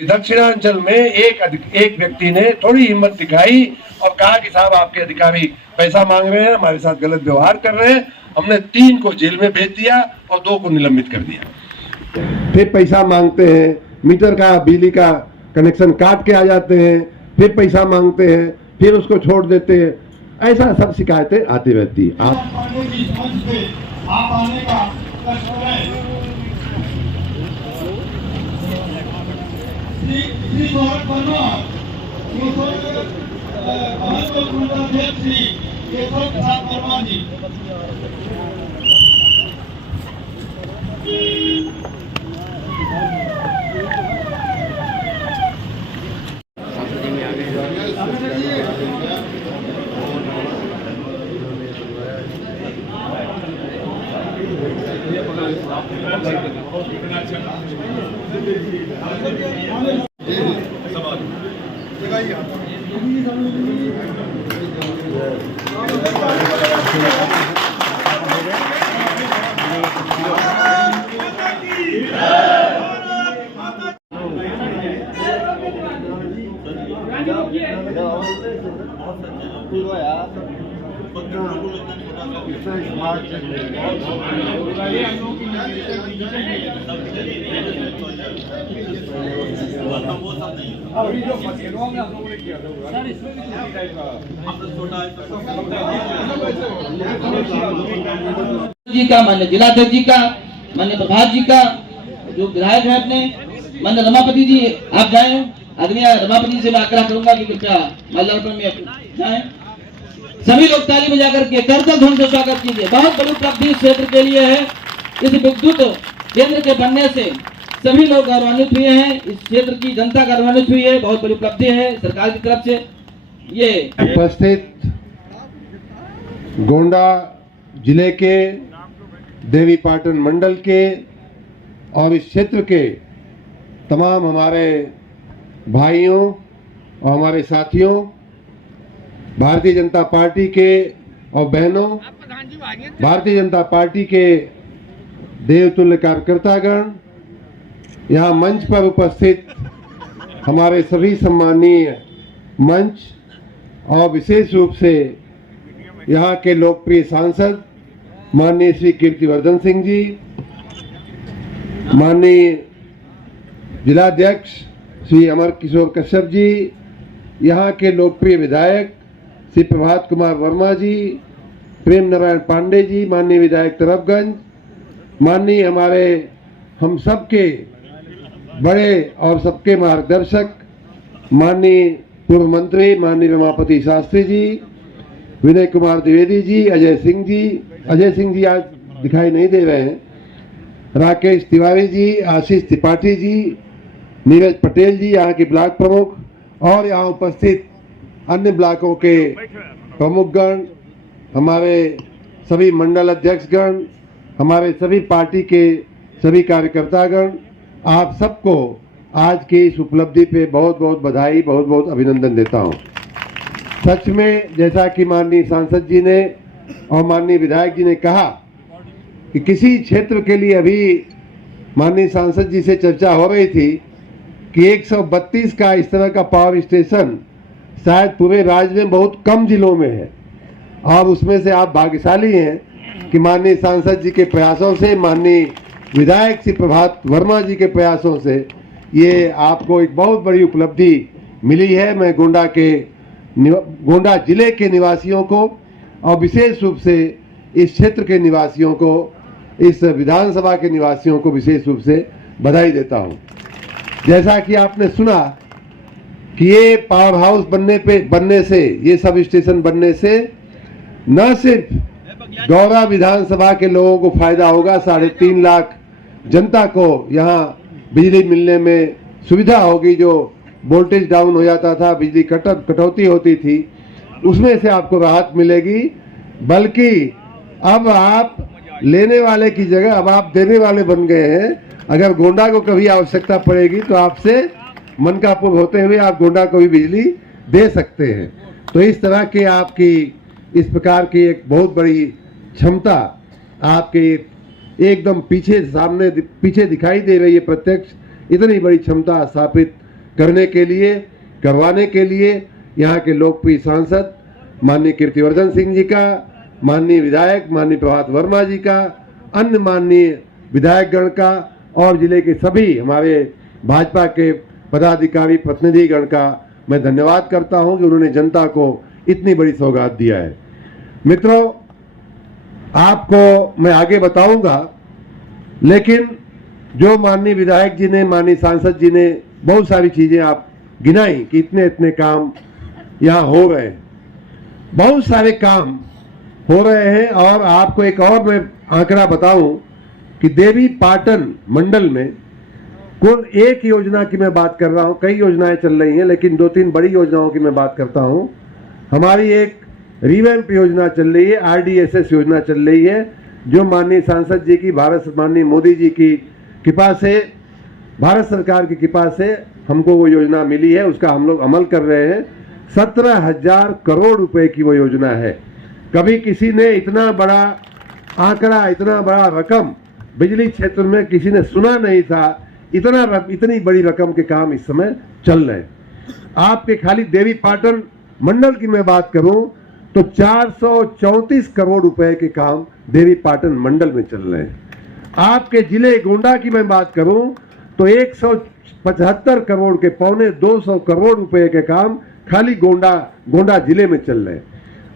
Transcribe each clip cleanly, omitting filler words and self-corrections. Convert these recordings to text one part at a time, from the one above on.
दक्षिणांचल में एक व्यक्ति ने थोड़ी हिम्मत दिखाई और कहा कि साहब आपके अधिकारी पैसा मांग रहे हैं, हमारे साथ गलत व्यवहार कर रहे हैं। हमने 3 को जेल में भेज दिया और 2 को निलंबित कर दिया। फिर पैसा मांगते हैं, मीटर का बिजली का कनेक्शन काट के आ जाते हैं, फिर पैसा मांगते हैं, फिर उसको छोड़ देते हैं। ऐसा सब शिकायतें आती रहती है। जी का, माननीय जिलाध्यक्ष जी का, माननीय प्रभात जी का, जो विधायक है अपने माननीय रमापति जी, आप जाए। आदरणीय रमापति से मैं आग्रह करूंगा कि कृपया माल्यार्पण में जाए। सभी लोग ताली बजाकर के करतल ध्वनि से स्वागत कीजिए। बहुत बड़ी उपलब्धि इस क्षेत्र के लिए है। इस विद्युत केंद्र के बनने से सभी लोग गौरवान्वित हुए हैं, इस क्षेत्र की जनता गौरवान्वित हुई है। बहुत बड़ी उपलब्धि है सरकार की तरफ से। ये उपस्थित गोंडा जिले के देवीपाटन मंडल के और इस क्षेत्र के तमाम हमारे भाइयों और हमारे साथियों, भारतीय जनता पार्टी के और बहनों, भारतीय जनता पार्टी के देवतुल्य कार्यकर्तागण, यहाँ मंच पर उपस्थित हमारे सभी सम्माननीय मंच और विशेष रूप से यहाँ के लोकप्रिय सांसद माननीय श्री कीर्तिवर्धन सिंह जी, माननीय जिलाध्यक्ष श्री अमर किशोर कश्यप जी, यहाँ के लोकप्रिय विधायक श्री प्रभात कुमार वर्मा जी, प्रेम नारायण पांडे जी, माननीय विधायक तरफगंज, माननीय हमारे हम सबके बड़े और सबके मार्गदर्शक माननीय पूर्व मंत्री माननीय रमापति शास्त्री जी, विनय कुमार द्विवेदी जी, अजय सिंह जी आज दिखाई नहीं दे रहे हैं, राकेश तिवारी जी, आशीष त्रिपाठी जी, नीरज पटेल जी, यहाँ के ब्लॉक प्रमुख और यहाँ उपस्थित अन्य ब्लॉकों के प्रमुखगण, हमारे सभी मंडल अध्यक्षगण, हमारे सभी पार्टी के सभी कार्यकर्तागण, आप सबको आज की इस उपलब्धि पे बहुत बहुत बधाई, बहुत बहुत अभिनंदन देता हूँ। सच में जैसा कि माननीय सांसद जी ने और माननीय विधायक जी ने कहा कि किसी क्षेत्र के लिए अभी माननीय सांसद जी से चर्चा हो रही थी कि 132 का इस तरह का पावर स्टेशन शायद पूरे राज्य में बहुत कम जिलों में है, और उसमें से आप भाग्यशाली हैं कि माननीय सांसद जी के प्रयासों से, माननीय विधायक श्री प्रभात वर्मा जी के प्रयासों से ये आपको एक बहुत बड़ी उपलब्धि मिली है। मैं गोंडा जिले के निवासियों को और विशेष रूप से इस क्षेत्र के निवासियों को, इस विधानसभा के निवासियों को विशेष रूप से बधाई देता हूं। जैसा कि आपने सुना कि ये पावर हाउस बनने से, ये सब स्टेशन बनने से न सिर्फ गौरा विधानसभा के लोगों को फायदा होगा, 3.5 लाख जनता को यहाँ बिजली मिलने में सुविधा होगी। जो वोल्टेज डाउन हो जाता था, बिजली कटौती होती थी, उसमें से आपको राहत मिलेगी। बल्कि अब आप लेने वाले की जगह अब आप देने वाले बन गए हैं। अगर गोंडा को कभी आवश्यकता पड़ेगी तो आपसे मनकापुर होते हुए आप गोंडा को भी बिजली दे सकते हैं। तो इस तरह के आपकी इस प्रकार की एक बहुत बड़ी क्षमता आपके एकदम पीछे दिखाई दे रही है। प्रत्यक्ष इतनी बड़ी क्षमता स्थापित करने के लिए, करवाने के लिए यहाँ के लोकप्रिय सांसद माननीय कीर्तिवर्धन सिंह जी का, माननीय विधायक माननीय प्रभात वर्मा जी का, अन्य माननीय विधायकगण का और जिले के सभी हमारे भाजपा के पदाधिकारी प्रतिनिधिगण का मैं धन्यवाद करता हूं कि उन्होंने जनता को इतनी बड़ी सौगात दिया है। मित्रों, आपको मैं आगे बताऊंगा, लेकिन जो माननीय विधायक जी ने, माननीय सांसद जी ने बहुत सारी चीजें आप गिनाई कि इतने इतने काम यहाँ हो रहे हैं, बहुत सारे काम हो रहे हैं। और आपको एक और मैं आंकड़ा बताऊं कि देवी पाटन मंडल में कुल एक योजना की मैं बात कर रहा हूं, कई योजनाएं चल रही हैं लेकिन 2-3 बड़ी योजनाओं की मैं बात करता हूं। हमारी एक रिवैम्प योजना चल रही है, RDSS योजना चल रही है, जो माननीय सांसद जी की, माननीय मोदी जी की कृपा से, भारत सरकार की कृपा से हमको वो योजना मिली है, उसका हम लोग अमल कर रहे हैं। 17,000 करोड़ रुपए की वो योजना है। कभी किसी ने इतना बड़ा आंकड़ा, इतना बड़ा रकम बिजली क्षेत्र में किसी ने सुना नहीं था। इतनी बड़ी रकम के काम इस समय चल रहे हैं। आपके खाली देवी पाटन मंडल की मैं बात करूं तो 434 करोड़ रुपए के काम देवी पाटन मंडल में चल रहे हैं। आपके जिले गोंडा की मैं बात करूं तो 175 करोड़ के, 250 करोड़ रुपए के काम खाली गोंडा जिले में चल रहे हैं।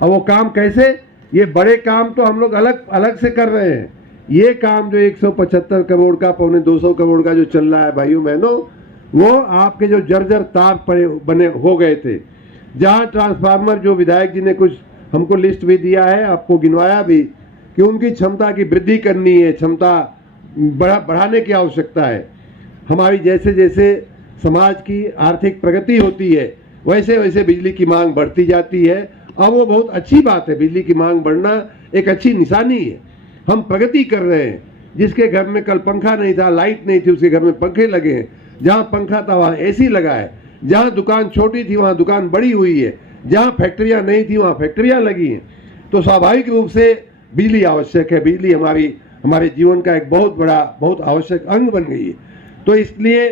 अब वो काम कैसे? ये बड़े काम तो हम लोग अलग से कर रहे हैं। ये काम जो 175 करोड़ का, 250 करोड़ का जो चल रहा है भाइयों बहनों, वो आपके जो जर्जर तार पड़े बने हो गए थे, जहां ट्रांसफार्मर, जो विधायक जी ने कुछ हमको लिस्ट भी दिया है, आपको गिनवाया भी कि उनकी क्षमता की वृद्धि करनी है, क्षमता बढ़ाने की आवश्यकता है। हमारी जैसे जैसे समाज की आर्थिक प्रगति होती है वैसे वैसे बिजली की मांग बढ़ती जाती है। अब वो बहुत अच्छी बात है, बिजली की मांग बढ़ना एक अच्छी निशानी है। हम प्रगति कर रहे हैं। जिसके घर में कल पंखा नहीं था, लाइट नहीं थी, उसके घर में पंखे लगे हैं। जहां पंखा था वहां AC लगा है। जहां दुकान छोटी थी वहां दुकान बड़ी हुई है। जहां फैक्ट्रियां नहीं थी वहां फैक्ट्रियां लगी हैं। तो स्वाभाविक रूप से बिजली आवश्यक है। बिजली हमारे जीवन का एक बहुत आवश्यक अंग बन गई है। तो इसलिए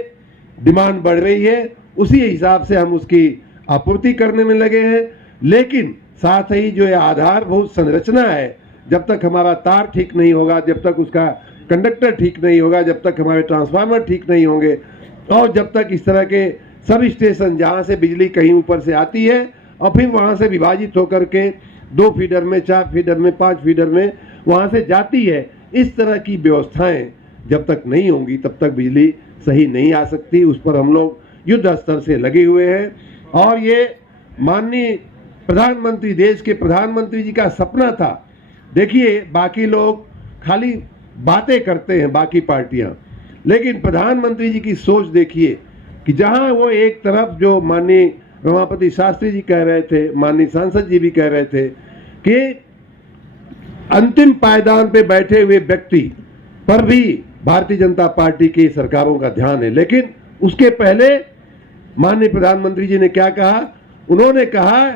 डिमांड बढ़ रही है, उसी हिसाब से हम उसकी आपूर्ति करने में लगे हैं। लेकिन साथ ही जो ये आधारभूत संरचना है, जब तक हमारा तार ठीक नहीं होगा, जब तक उसका कंडक्टर ठीक नहीं होगा, जब तक हमारे ट्रांसफार्मर ठीक नहीं होंगे, और जब तक इस तरह के सब स्टेशन जहां से बिजली कहीं ऊपर से आती है और फिर वहां से विभाजित होकर के 2 फीडर में, 4 फीडर में, 5 फीडर में वहां से जाती है, इस तरह की व्यवस्थाएं जब तक नहीं होंगी तब तक बिजली सही नहीं आ सकती। उस पर हम लोग युद्ध स्तर से लगे हुए हैं। और ये माननीय प्रधानमंत्री, देश के प्रधानमंत्री जी का सपना था। देखिए, बाकी लोग खाली बातें करते हैं, बाकी पार्टियां, लेकिन प्रधानमंत्री जी की सोच देखिए कि जहां वो एक तरफ जो माननीय रमापति शास्त्री जी कह रहे थे, माननीय सांसद जी भी कह रहे थे कि अंतिम पायदान पे बैठे हुए व्यक्ति पर भी भारतीय जनता पार्टी की सरकारों का ध्यान है, लेकिन उसके पहले माननीय प्रधानमंत्री जी ने क्या कहा? उन्होंने कहा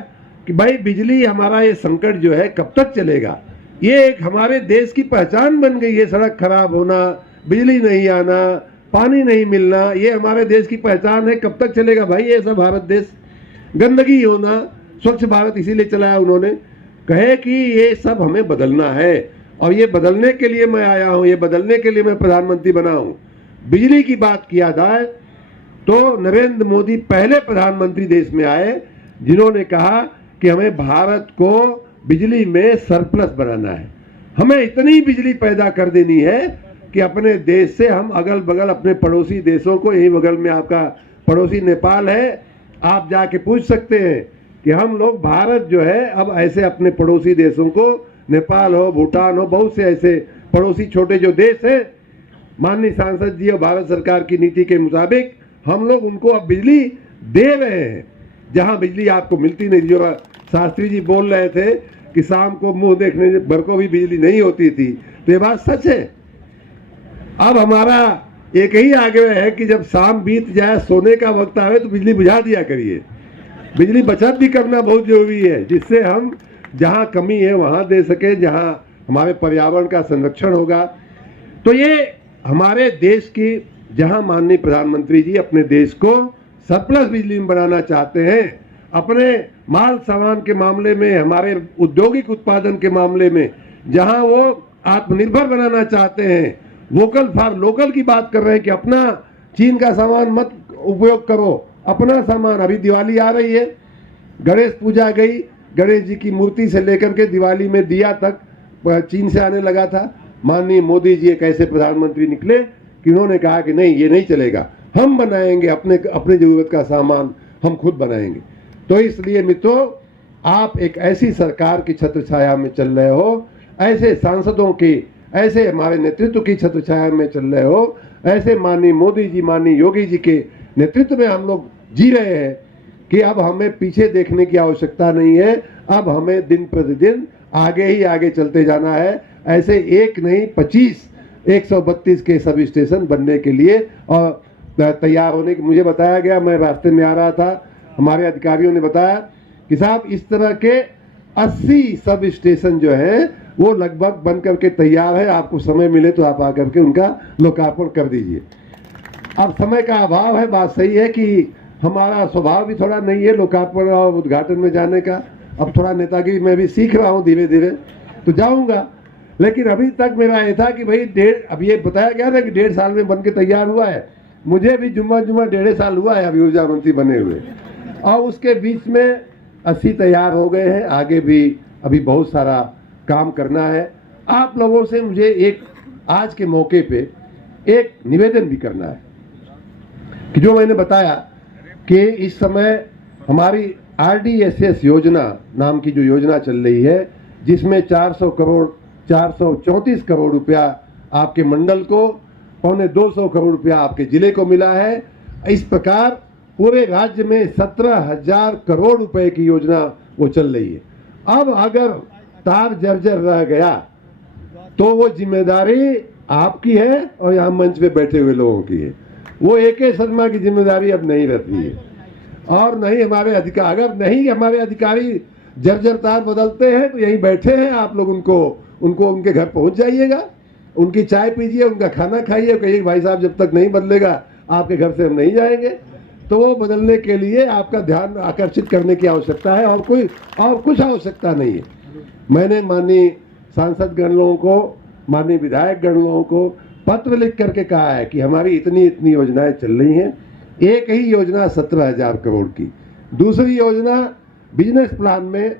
कि भाई बिजली, हमारा ये संकट जो है कब तक चलेगा? ये एक हमारे देश की पहचान बन गई है। सड़क खराब होना, बिजली नहीं आना, पानी नहीं मिलना, ये हमारे देश की पहचान है। कब तक चलेगा भाई ये सब भारत देश? गंदगी होना, स्वच्छ भारत इसीलिए चलाया उन्होंने। कहे कि ये सब हमें बदलना है और ये बदलने के लिए मैं आया हूं, ये बदलने के लिए मैं प्रधानमंत्री बना हूं। बिजली की बात किया जाए तो नरेंद्र मोदी पहले प्रधानमंत्री देश में आए जिन्होंने कहा कि हमें भारत को बिजली में सरप्लस बनाना है। हमें इतनी बिजली पैदा कर देनी है कि अपने देश से हम अगल बगल अपने पड़ोसी देशों को, यही बगल में आपका पड़ोसी नेपाल है, आप जाके पूछ सकते हैं कि हम लोग, भारत जो है अब ऐसे अपने पड़ोसी देशों को, नेपाल हो, भूटान हो, बहुत से ऐसे पड़ोसी छोटे जो देश हैं, माननीय सांसद जी और भारत सरकार की नीति के मुताबिक हम लोग उनको अब बिजली दे रहे हैं। जहां बिजली आपको मिलती नहीं, जो शास्त्री जी बोल रहे थे कि शाम को मुंह देखने भर को भी बिजली नहीं होती थी, तो ये बात सच है। अब हमारा एक ही आग्रह है कि जब शाम बीत जाए, सोने का वक्त आवे तो बिजली बुझा दिया करिए। बिजली बचत भी करना बहुत जरूरी है, जिससे हम जहां कमी है वहां दे सके, जहां हमारे पर्यावरण का संरक्षण होगा। तो ये हमारे देश की, जहां माननीय प्रधानमंत्री जी अपने देश को सरप्लस बिजली में बनाना चाहते हैं, अपने माल सामान के मामले में, हमारे औद्योगिक उत्पादन के मामले में जहां वो आत्मनिर्भर बनाना चाहते हैं, वोकल फॉर लोकल की बात कर रहे हैं कि अपना चीन का सामान मत उपयोग करो, अपना सामान। अभी दिवाली आ रही है, गणेश पूजा गई, गणेश जी की मूर्ति से लेकर के दिवाली में दिया तक चीन से आने लगा था। माननीय मोदी जी एक ऐसे प्रधानमंत्री निकले कि उन्होंने कहा कि नहीं, ये नहीं चलेगा, हम बनाएंगे अपने जरूरत का सामान, हम खुद बनाएंगे। तो इसलिए मित्रों, आप एक ऐसी सरकार की छत्र छाया में चल रहे हो, ऐसे सांसदों की, ऐसे हमारे नेतृत्व की छत्र छाया में चल रहे हो, ऐसे माननीय मोदी जी, माननीय योगी जी के नेतृत्व में हम लोग जी रहे हैं कि अब हमें पीछे देखने की आवश्यकता नहीं है। अब हमें दिन प्रतिदिन आगे ही आगे चलते जाना है। ऐसे एक नहीं 25 132 के सब स्टेशन बनने के लिए और तैयार होने की मुझे बताया गया। मैं रास्ते में आ रहा था, हमारे अधिकारियों ने बताया कि साहब इस तरह के 80 सब स्टेशन जो है वो लगभग बन करके तैयार है। आपको समय मिले तो आप आकर के उनका लोकार्पण कर दीजिए। अब समय का अभाव है, बात सही है कि हमारा स्वभाव भी थोड़ा नहीं है लोकार्पण और उद्घाटन में जाने का। अब थोड़ा नेतागिरी मैं भी सीख रहा हूँ, धीरे धीरे तो जाऊंगा। लेकिन अभी तक मेरा ये था कि भाई अब ये बताया गया था कि 1.5 साल में बन के तैयार हुआ है। मुझे भी जुम्मा 1.5 साल हुआ है अभी ऊर्जा मंत्री बने हुए, और उसके बीच में 80 तैयार हो गए हैं। आगे भी अभी बहुत सारा काम करना है। आप लोगों से मुझे एक आज के मौके पे एक निवेदन भी करना है कि जो मैंने बताया कि इस समय हमारी RDSS योजना नाम की जो योजना चल रही है, जिसमें 434 करोड़ रुपया आपके मंडल को, 250 करोड़ रुपया आपके जिले को मिला है। इस प्रकार पूरे राज्य में 17,000 करोड़ रुपए की योजना वो चल रही है। अब अगर तार जर्जर रह गया तो वो जिम्मेदारी आपकी है और यहाँ मंच पे बैठे हुए लोगों की है। वो AK शर्मा की जिम्मेदारी अब नहीं रहती है, और नहीं हमारे अधिकार, अगर नहीं हमारे अधिकारी जर्जर तार बदलते हैं तो यहीं बैठे हैं आप लोग, उनको उनके घर पहुंच जाइएगा, उनकी चाय पीजिए, उनका खाना खाइए, कहिए भाई साहब जब तक नहीं बदलेगा आपके घर से हम नहीं जाएंगे। तो वो बदलने के लिए आपका ध्यान आकर्षित करने की आवश्यकता है, और कुछ आवश्यकता नहीं है। मैंने माननीय सांसद गण लोगों को, माननीय विधायक गण लोगों को पत्र लिख करके कहा है कि हमारी इतनी योजनाएं चल रही हैं। एक ही योजना 17,000 करोड़ की, दूसरी योजना बिजनेस प्लान में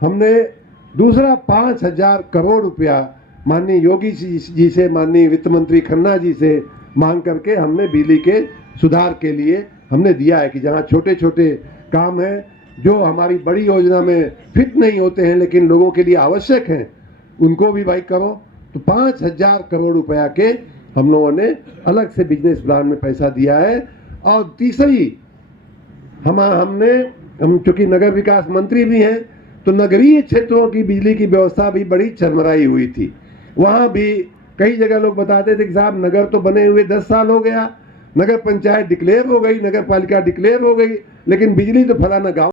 हमने दूसरा 5,000 करोड़ रुपया माननीय योगी जी से, माननीय वित्त मंत्री खन्ना जी से मांग करके हमने बिजली के सुधार के लिए हमने दिया है कि जहां छोटे छोटे काम हैं जो हमारी बड़ी योजना में फिट नहीं होते हैं लेकिन लोगों के लिए आवश्यक हैं, उनको भी भाई करो। तो 5,000 करोड़ रुपया के हम लोगों ने अलग से बिजनेस प्लान में पैसा दिया है। और तीसरी हम चूंकि नगर विकास मंत्री भी हैं, तो नगरीय क्षेत्रों की बिजली की व्यवस्था भी बड़ी चरमराई हुई थी। वहां भी कई जगह लोग बताते थे कि साहब नगर तो बने हुए 10 साल हो गया, नगर पंचायत डिक्लेयर हो गई, नगर पालिका डिक्लेयर हो गई, लेकिन बिजली तो फलाना गाँव